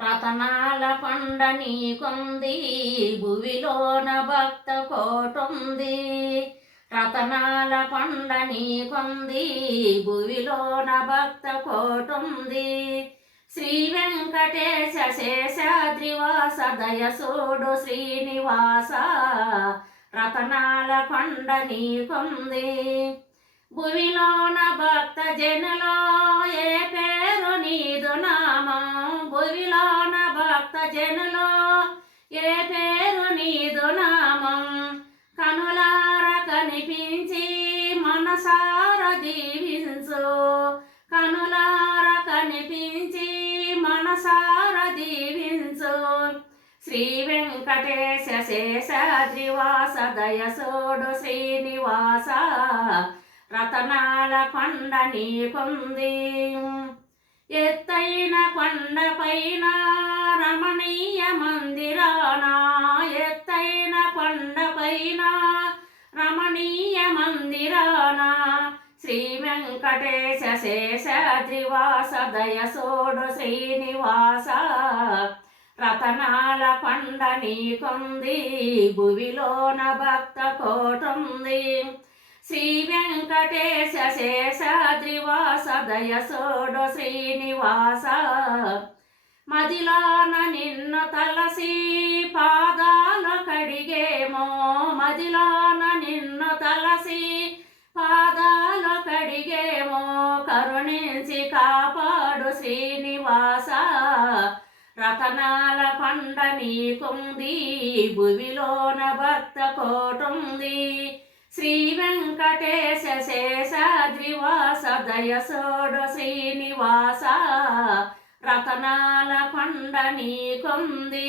రతనాల పండ నీకుంది భువిలోన భక్త కోటుంది. రతనాల పండ నీకుంది భువిలోన భక్త కోటుంది. శ్రీ వెంకటేశ శేషాద్రివాస దయసూడు శ్రీనివాస రతనాల కొండ నీకుంది. భువిలోన భక్త జనులో భక్త జనులో ఏ పేరు నీదు నామం? కనులార కనిపించి మనసార దీవించు. కనులార కనిపించి మనసార దీవించు. శ్రీ వెంకటేశ శేషాద్రివాస దయసోడు శ్రీనివాస రతనాల కొండ నీకుంది. ఎత్తైన కొండపైన రమణీయ మందిరాన ఎత్తైన కొండపైన రమణీయ మందిరాన శ్రీ వెంకటేశ శేషాద్రివాస దయసోడు శ్రీనివాస. రతనాల పండ నీకుంది భువిలోన భక్త కోటుంది. శ్రీ వెంకటేశ దయ దయసోడు శ్రీనివాస. మదిలోన నిన్ను తలసి పాదాల కడిగేమో మదిలోన నిన్ను తలసి పాదాల కడిగేమో కరుణించి కాపాడు శ్రీనివాస. రతనాల పండ నీకుంది భువిలోన భక్త కోటుంది. శ్రీ వెంకటేశ శేషాద్రివాస దయసోడు శ్రీనివాస. రతనాల కొండ నీకుంది